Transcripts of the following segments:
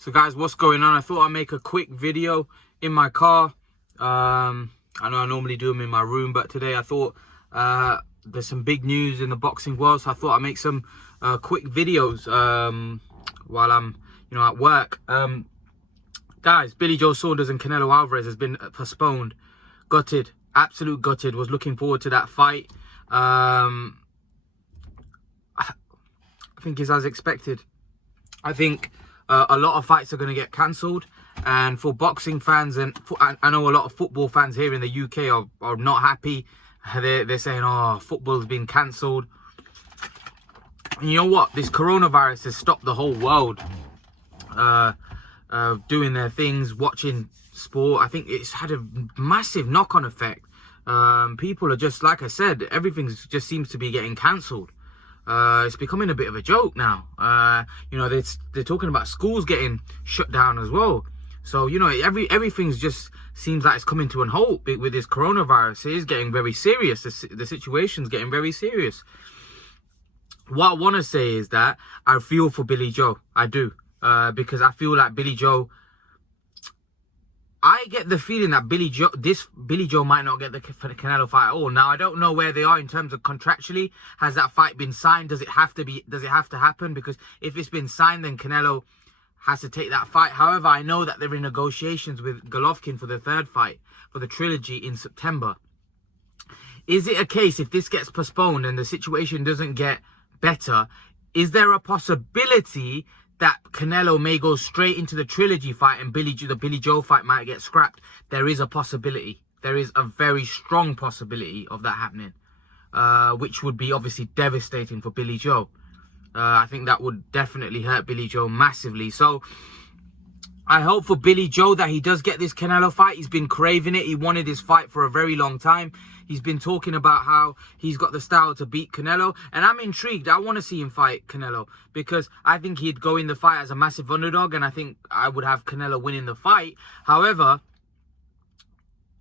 So guys, what's going on? I thought I'd make a quick video in my car. I know I normally do them in my room, but today I thought there's some big news in the boxing world, so I thought I'd make some quick videos while I'm at work. Guys, Billy Joe Saunders and Canelo Alvarez has been postponed. Gutted, absolute gutted. Was looking forward to that fight. I think it's as expected. I think a lot of fights are going to get cancelled, and for boxing fans, and I know a lot of football fans here in the UK are not happy. They're saying, oh, football's been cancelled. And you know what? This coronavirus has stopped the whole world doing their things, watching sport. I think it's had a massive knock-on effect. People are just, like I said, everything just seems to be getting cancelled. It's becoming a bit of a joke now. They're talking about schools getting shut down as well. So, everything's just seems like it's coming to a halt with this coronavirus. It is getting very serious. The situation's getting very serious. What I want to say is that I feel for Billy Joe. I do. Because I feel like Billy Joe... I get the feeling that Billy Joe might not get the Canelo fight at all. Now, I don't know where they are in terms of contractually. Has that fight been signed? Does it have to happen? Because if it's been signed, then Canelo has to take that fight. However, I know that they're in negotiations with Golovkin for the third fight, for the trilogy in September. Is it a case, if this gets postponed and the situation doesn't get better, is there a possibility that Canelo may go straight into the trilogy fight and the Billy Joe fight might get scrapped? There is a possibility. There is a very strong possibility of that happening, which would be obviously devastating for Billy Joe. I think that would definitely hurt Billy Joe massively. So I hope for Billy Joe that he does get this Canelo fight. He's been craving it. He wanted this fight for a very long time. He's been talking about how he's got the style to beat Canelo. And I'm intrigued. I want to see him fight Canelo, because I think he'd go in the fight as a massive underdog, and I think I would have Canelo winning the fight. However,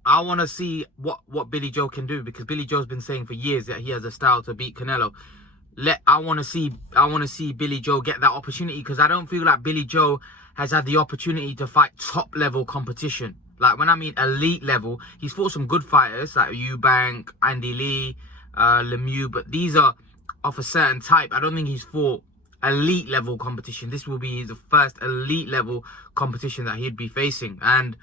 I want to see what Billy Joe can do, because Billy Joe's been saying for years that he has a style to beat Canelo. I want to see Billy Joe get that opportunity, because I don't feel like Billy Joe has had the opportunity to fight top level competition. Like, when I mean elite level, he's fought some good fighters like Eubank, Andy Lee, Lemieux, but these are of a certain type. I don't think he's fought elite level competition. This will be the first elite level competition that he'd be facing, and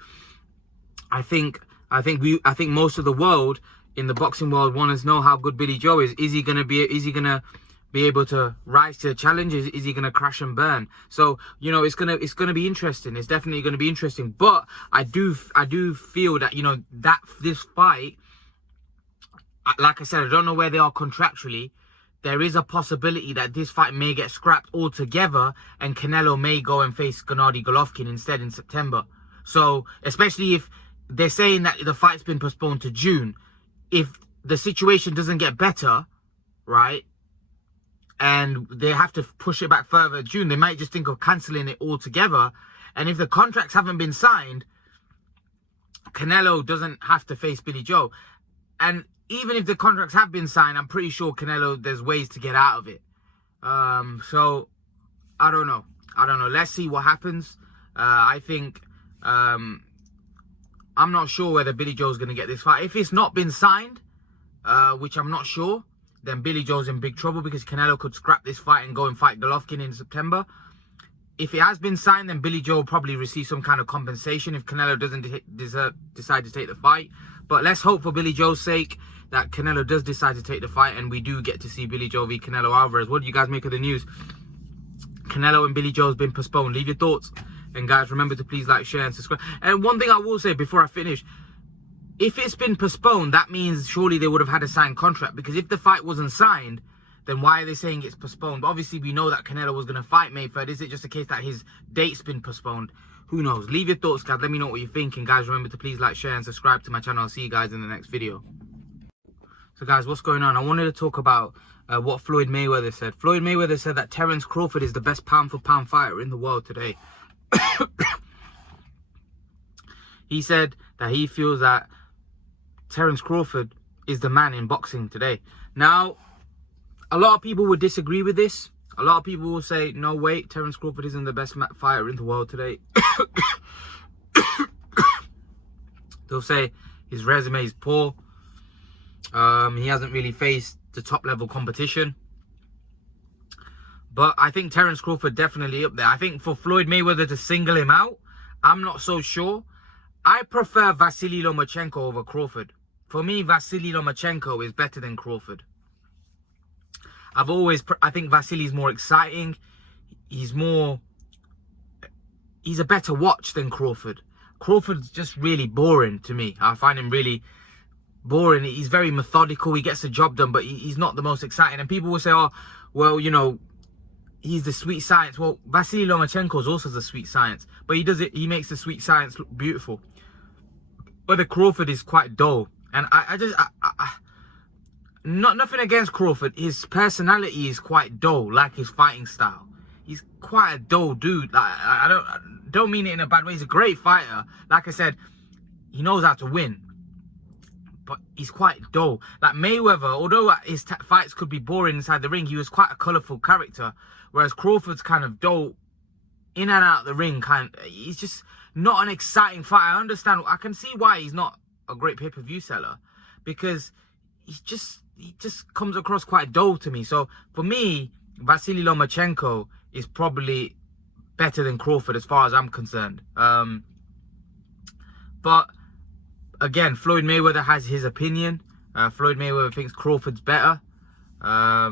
I think most of the world in the boxing world want to know how good Billy Joe is. Is he gonna be able to rise to the challenge? Is he gonna crash and burn? So, it's gonna be interesting. It's definitely gonna be interesting. But I do feel that that this fight, like I said, I don't know where they are contractually. There is a possibility that this fight may get scrapped altogether, and Canelo may go and face Gennady Golovkin instead in September. So, especially if they're saying that the fight's been postponed to June, if the situation doesn't get better, right, and they have to push it back further June, they might just think of cancelling it altogether. And if the contracts haven't been signed, Canelo doesn't have to face Billy Joe. And even if the contracts have been signed, I'm pretty sure Canelo, there's ways to get out of it. So, I don't know. Let's see what happens. I think... I'm not sure whether Billy Joe's going to get this fight. If it's not been signed, which I'm not sure, then Billy Joe's in big trouble, because Canelo could scrap this fight and go and fight Golovkin in September. If it has been signed, then Billy Joe will probably receive some kind of compensation if Canelo doesn't decide to take the fight. But let's hope for Billy Joe's sake that Canelo does decide to take the fight, and we do get to see Billy Joe v Canelo Alvarez. What do you guys make of the news? Canelo and Billy Joe has been postponed. Leave your thoughts. And guys, remember to please like, share and subscribe. And one thing I will say before I finish, if it's been postponed, that means surely they would have had a signed contract, because if the fight wasn't signed, then why are they saying it's postponed? But obviously, we know that Canelo was going to fight May 3rd. Is it just a case that his date's been postponed? Who knows? Leave your thoughts, guys. Let me know what you think. And guys, remember to please like, share and subscribe to my channel. I'll see you guys in the next video. So guys, what's going on? I wanted to talk about what Floyd Mayweather said. Floyd Mayweather said that Terence Crawford is the best pound-for-pound fighter in the world today. He said that he feels that Terence Crawford is the man in boxing today. Now, a lot of people would disagree with this. A lot of people will say, no, wait, Terence Crawford isn't the best fighter in the world today. They'll say his resume is poor. He hasn't really faced the top level competition. But I think Terence Crawford definitely up there. I think for Floyd Mayweather to single him out, I'm not so sure. I prefer Vasily Lomachenko over Crawford. For me, Vasily Lomachenko is better than Crawford. I think Vasily's more exciting. He's a better watch than Crawford. Crawford's just really boring to me. I find him really boring. He's very methodical. He gets the job done, but he's not the most exciting. And people will say, oh, well, you know, he's the sweet science. Well, Vasily Lomachenko is also the sweet science, but he makes the sweet science look beautiful. But the Crawford is quite dull. And nothing against Crawford. His personality is quite dull, like his fighting style. He's quite a dull dude. I don't mean it in a bad way. He's a great fighter. Like I said, he knows how to win. But he's quite dull. Like Mayweather, although his fights could be boring inside the ring, he was quite a colourful character. Whereas Crawford's kind of dull in and out of the ring. He's just not an exciting fighter. I can see why he's not a great pay-per-view seller. Because he just comes across quite dull to me. So for me, Vasily Lomachenko is probably better than Crawford as far as I'm concerned. But again, Floyd Mayweather has his opinion. Floyd Mayweather thinks Crawford's better. I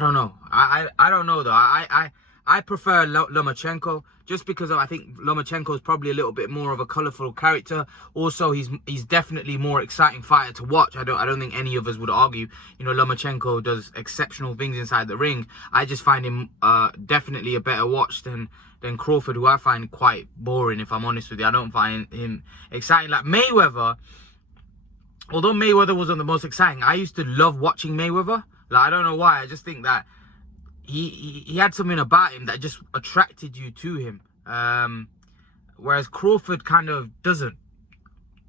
don't know. I don't know though. I prefer Lomachenko just because I think Lomachenko is probably a little bit more of a colourful character. Also, he's definitely more exciting fighter to watch. I don't think any of us would argue. You know, Lomachenko does exceptional things inside the ring. I just find him definitely a better watch than Crawford, who I find quite boring, if I'm honest with you. I don't find him exciting. Like Mayweather, although Mayweather wasn't the most exciting, I used to love watching Mayweather. Like, I don't know why. I just think that he had something about him that just attracted you to him. Whereas Crawford kind of doesn't.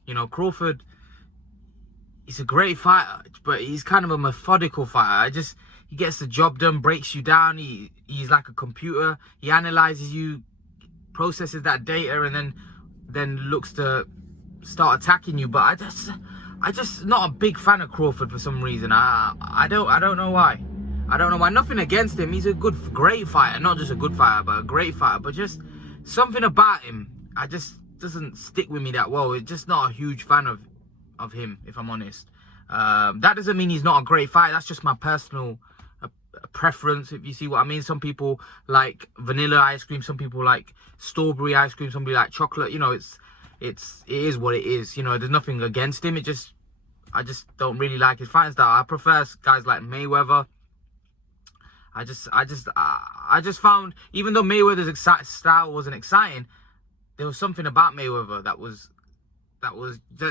You know, Crawford, he's a great fighter, but he's kind of a methodical fighter. He gets the job done, breaks you down. He's like a computer. He analyzes you, processes that data, and then looks to start attacking you. But I just not a big fan of Crawford for some reason. I don't know why. I don't know why. Nothing against him. He's a great fighter. Not just a good fighter, but a great fighter. But just something about him, doesn't stick with me that well. It's just not a huge fan of him, if I'm honest. That doesn't mean he's not a great fighter. That's just my personal preference, if you see what I mean. Some people like vanilla ice cream. Some people like strawberry ice cream. Some people like chocolate. You know, it is what it is. You know, there's nothing against him. I just don't really like his fighting style. I prefer guys like Mayweather. I just found, even though Mayweather's style wasn't exciting, there was something about Mayweather that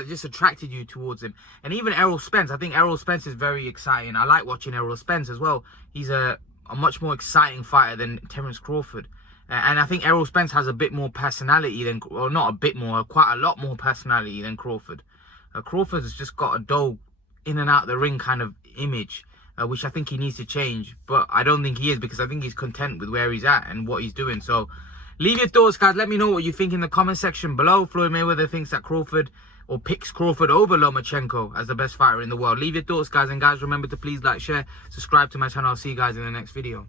just attracted you towards him. And even Errol Spence, I think Errol Spence is very exciting. I like watching Errol Spence as well. He's a much more exciting fighter than Terence Crawford. And I think Errol Spence has a bit more personality than, or not a bit more, quite a lot more personality than Crawford. Crawford's just got a dull in and out of the ring kind of image, which I think he needs to change. But I don't think he is, because I think he's content with where he's at and what he's doing. So leave your thoughts, guys. Let me know what you think in the comment section below. Floyd Mayweather thinks that Crawford, or picks Crawford over Lomachenko as the best fighter in the world. Leave your thoughts, guys. And guys, remember to please like, share, subscribe to my channel. I'll see you guys in the next video.